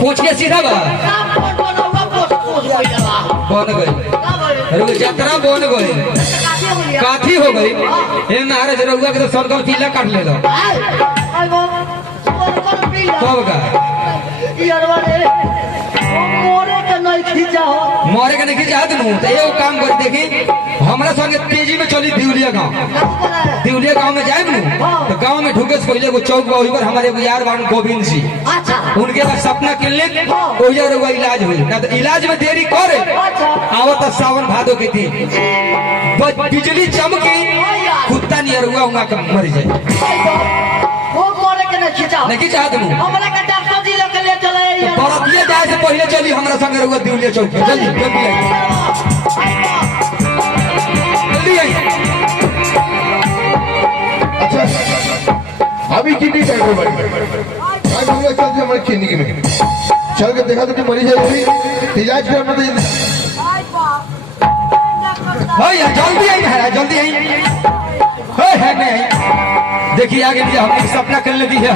पूछ के सीधा बा बन गई यात्रा बन गई काठी हो गई ए महाराज रउआ के तो सरगल पीला काट ले लो कब का मोरे के नहीं खींचा तो एगो काम कर देखी हमारा संगे तेजी में चली दिवलिया गांव में जाए तो गांव में ढुके से पहले चौक वही पर हमारे यार बान गोविंद जी उनके बाद सपना क्लिनिक वो इलाज हुई ना तो इलाज में देरी करे आवत सावन भादो की थी बिजली चमकी कुत्ता नहीं रुआ उंगा कम मर जाए नहीं चाहत बरतिया जाए से पहले चली हमारा संग रुआ दिवलिया चौक जल्दी जल्दी आई अच्छा अभी कितनी टाइम बड़ी चलते हमारे क्लिनिक में चल के देखा तो मरी जाएगी इलाज करना तो जल्दी आई है जल्दी आई है नहीं देखिए आगे हम सपना कर लेती है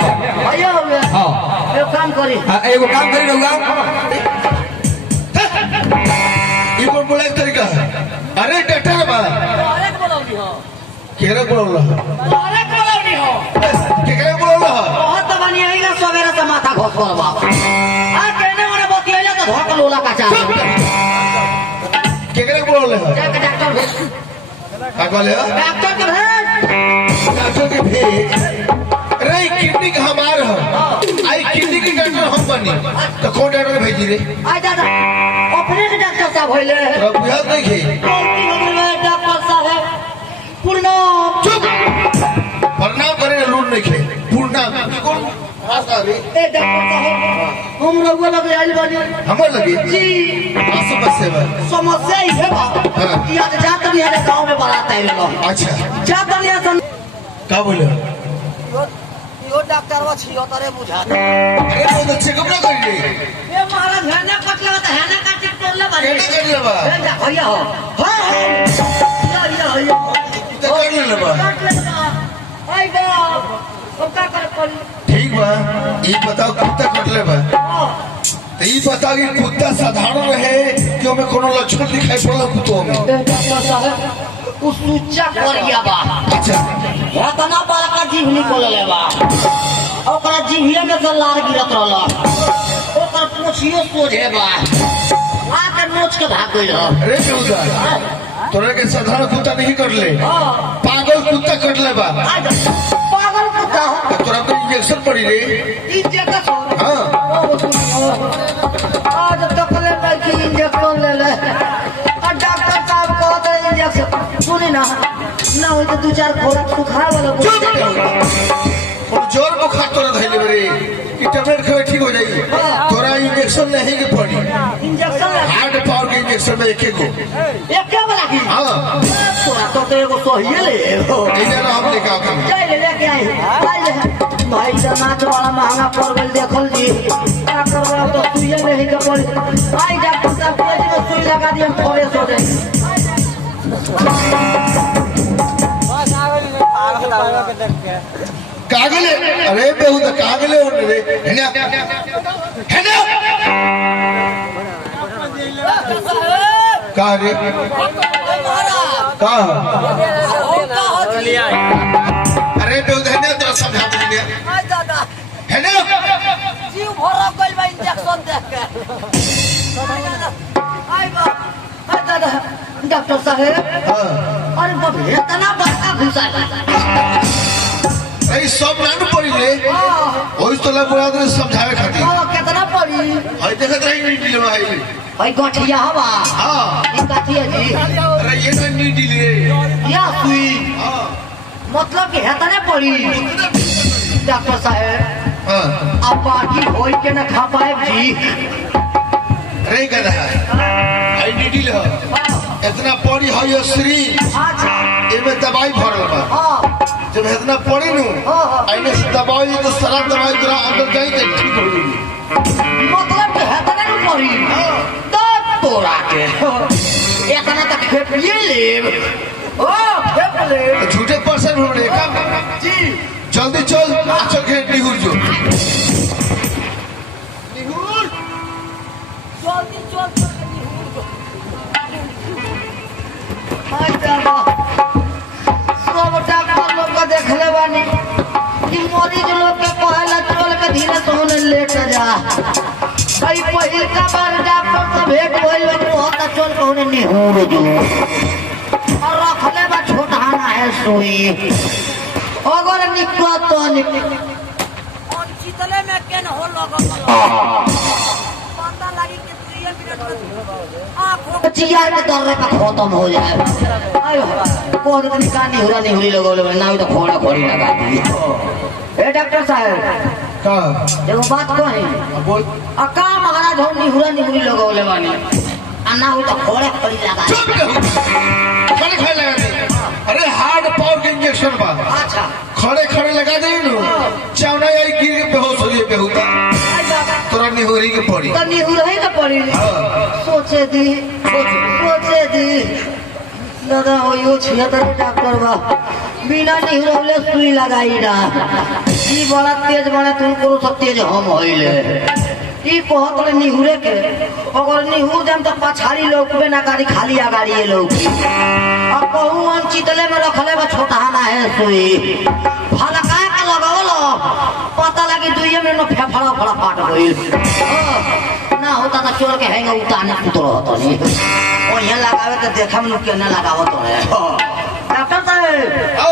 हाँ एगो काम करी रहूँगा ये बोला एक तरीका है अरे डॉक्टर बा केरा बोल रहा केकरा बोल रहा बहुत बनी आई ना सवेरे से माथा घोस कर बाबा आ कहने मने बतियाला तो धक लोला का चाह केकरा बोल रहा डॉक्टर भेज का बोले डॉक्टर के भेज डॉक्टर के भेज रे किडनी का हमार है आई किडनी के डॉक्टर हम बनी तो कौन डॉक्टर भेजी रे आ दादा अपने के डॉक्टर साहब होइले अब याद नहीं खे गलती हो गई डॉक्टर साहब प्रणाम चुप प्रणाम करे लूट नहीं खे प्रणाम कौन भाषा रे ए डॉक्टर साहब हम रउआ लगे आइल बानी हमर लगे जी समस्या समस्या ही है बाबा कि आज जात नहीं है गांव में बारात आइल लो अच्छा जात नहीं है का बोले यो डॉक्टर वो छियो तरे बुझा अरे वो तो चेकअप ना करिए ए महाराज हैना कटले त हैना काट के तोड़ले बारे केना कर लेबा ए जा भैया हो हां या तो कर लेबा काट लेबा आई बा अब का कर पड़ी ठीक बा ये बताओ कुत्ता कट लेबा तो ये बता कि कुत्ता साधारण रहे कि हमें कोनो लक्षण दिखाई पड़ला कुत्तों में डॉक्टर साहब उस सुच्चा कर गया बा अच्छा इतना बड़ा का जीव निकल ले बा ओकरा जीभिया में से लार गिरत रहला ओकर पूछियो सोझे बा आके नोच के भाग गइल अरे बेहुदा तोरे के साधारण कुत्ता नहीं कर ले पागल कुत्ता कट ले बा पागल कुत्ता तोरा तो इंजेक्शन पड़ी रे इंजेक्शन हां आज तक ले नहीं इंजेक्शन ले ले और डॉक्टर साहब कहते इंजेक्शन सुनी ना ना हो तो दो चार खोला सुखाए वाला और जोर बुखार तोरा धइले रे कि टैबलेट खावे ठीक हो जाई तोरा इंजेक्शन नहीं के पड़ी इंजेक्शन हार्ड पावर के इंजेक्शन में एक एक वाला की हां तोरा तो एगो सही ले इधर हम लेके आते हैं चल लेके आई भाई समाज वाला महंगा पड़ गई देखल जी डॉक्टर वाला तो सुई नहीं के पड़ी आई डॉक्टर साहब कोई दिन सुई लगा दिए थोड़े सो दे कागल अरे बेहुदा कागल है रे हेना हेना का रे का अरे बेहुदा हेना तेरा समझा दे हेना जीव भरा गइल बा इंजेक्शन देख के आई बा दादा डॉक्टर साहब हां अरे बाप रे इतना बड़का घुसा अरे सब नान पड़ी रे ओइ तो ला बुआ दे समझावे खातिर कितना पड़ी हई देखत रही नीडी ले भाई भाई गठिया हवा हां ई गठिया जी अरे ये ना नीडी ले या सुई हां मतलब कि हेतने पड़ी डॉक्टर साहब हां अब बाकी होई के न खा पाए जी रे गधा हई नीडी ले इतना पड़ी हई श्री अच्छा एमे दवाई भरल बा हां जब इतना पड़ी नु आइने से दवाई तो सारा दवाई तेरा अंदर जाई के ठीक हो गई मतलब कि हेतने न पड़ी तो तोरा के इतना तक खेपिए लेब ओ खेप ले झूठे पर्सन हो रे काम जी जल्दी चल चल के निहुर जो निहुर सब डॉक्टर लोग के देखले बानी कि मरीज लोग के कहेला चल के धीरे से होने लेट जा भाई पहिल का बार डॉक्टर से भेंट होइल होता चल के होने निहुर जो और रखले बा छोटाना है सोई अगर निकला तो और चितले में केन हो लगल पता लगी कि 3 मिनट में आंख चियार के दर्रे का खत्म हो जाए आयो कोन दिन का नहीं हुई लगोले ना तो खोड़ा खोड़ी लगा दी ए डॉक्टर साहब का एगो बात कही बोल आ का महाराज हो निहुरी लगोले बानी आ ना हो तो खोड़े खोड़ी लगा दी। चुप रहो खड़े खड़े लगा दे अरे हार्ड पावर के इंजेक्शन बा अच्छा खड़े खड़े लगा दे नु चावना यही गिर के बेहोश हो जाए बेहुदा आई बाबा तोरा निहोरी के पड़ी तो निहुर ही ना पड़ी सोचे दी दादा हो यो छिहत्तर डॉक्टर बा बिना निहुरले सुई लगाई ना ई बड़ा तेज बने तुमको सब तेज हम होइले ई कहत रे निहुरे के अगर निहुर देम तो पछाड़ी लोकबे ना गाड़ी खाली आगाड़ी ये लोग अब कहूं हम चितले में रखले बा छोटाना है सुई फलका के लगावलो पता लगी दुइये में न फेफड़ा फड़ा फाट गइल ना होता तो चोर के हैंगा उतारने कुतरो होतो नहीं ओ यहाँ लगावे तो देखा में केना लगावत रहे डॉक्टर साहब